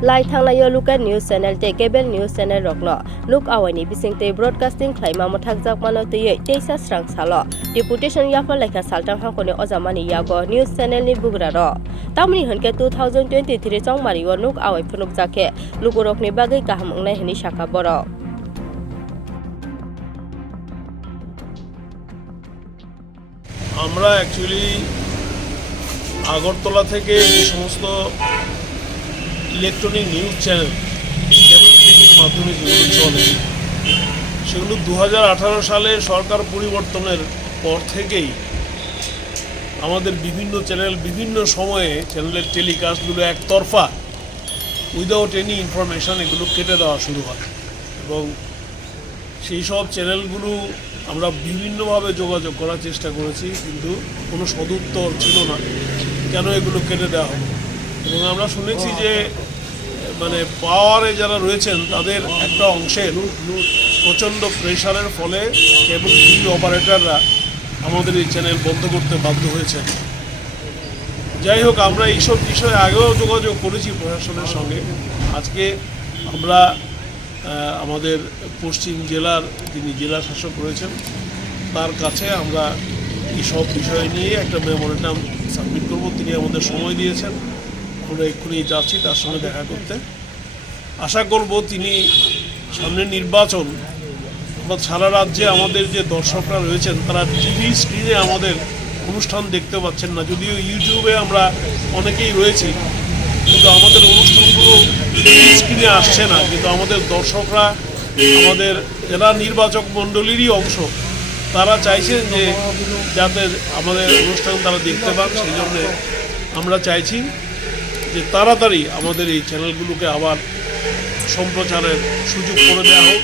lai thanglai local news channel te cable news channel rokno look awani bisingte broadcasting khlaima mothakjak mano tei teisa srang salo deputation yafa lekha saltang hangkone ojamani yago news channel ni bugra ro tamni honke 2023 chongmari o look awai phunuk jake lukurokni bagai kaham ongnai hini saka boro আমরা actually Agartala থেকে যে সমস্ত electronic news channel কেবল টিভির মাধ্যমে যেগুলো চলে সেগুলো 2018 সালে সরকার পরিবর্তনের পর থেকেই আমাদের বিভিন্ন চ্যানেল বিভিন্ন সময়ে চ্যানেলের টেলিকাস্টগুলো একতরফা উইদাউট এনি ইনফরমেশান এগুলো কেটে দেওয়া শুরু হয় এবং সেই সব চ্যানেলগুলো আমরা বিভিন্নভাবে যোগাযোগ করার চেষ্টা করেছি কিন্তু কোনো সদুত্তর ছিল না কেন এগুলো কেটে দেওয়া হলো এবং আমরা শুনেছি যে মানে পাওয়ারে যারা রয়েছেন তাদের একটা অংশের প্রচণ্ড প্রেশারের ফলে কেবল টিভি অপারেটররা আমাদের এই চ্যানেল বন্ধ করতে বাধ্য হয়েছে। যাই হোক আমরা এইসব বিষয়ে আগেও যোগাযোগ করেছি প্রশাসনের সঙ্গে। আজকে আমরা আমাদের পশ্চিম জেলার যিনি জেলা শাসক রয়েছেন তার কাছে আমরা এইসব বিষয় নিয়ে একটা মেমোরেন্ডাম সাবমিট করব। তিনি আমাদের সময় দিয়েছেন, আমরা এক্ষুনি যাচ্ছি তার সঙ্গে দেখা করতে। আশা করব তিনি সামনের নির্বাচন বা সারা রাজ্যে আমাদের যে দর্শকরা রয়েছেন তারা টিভি স্ক্রিনে আমাদের অনুষ্ঠান দেখতে পাচ্ছেন না, যদিও ইউটিউবে আমরা অনেকেই রয়েছি কিন্তু আমাদের অনুষ্ঠানগুলো টিভি স্ক্রিনে আসছে না। কিন্তু আমাদের দর্শকরা আমাদের যারা নির্বাচক মণ্ডলীরই অংশ তারা চাইছেন যে যাতে আমাদের অনুষ্ঠান তারা দেখতে পান। সেই জন্যে আমরা চাইছি যে তাড়াতাড়ি আমাদের এই চ্যানেলগুলোকে আবার সম্প্রচারের সুযোগ করে দেওয়া হোক।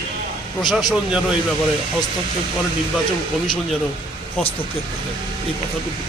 প্রশাসন যেন এই ব্যাপারে হস্তক্ষেপ করে, নির্বাচন কমিশন যেন হস্তক্ষেপ করে, এই কথাটুকু।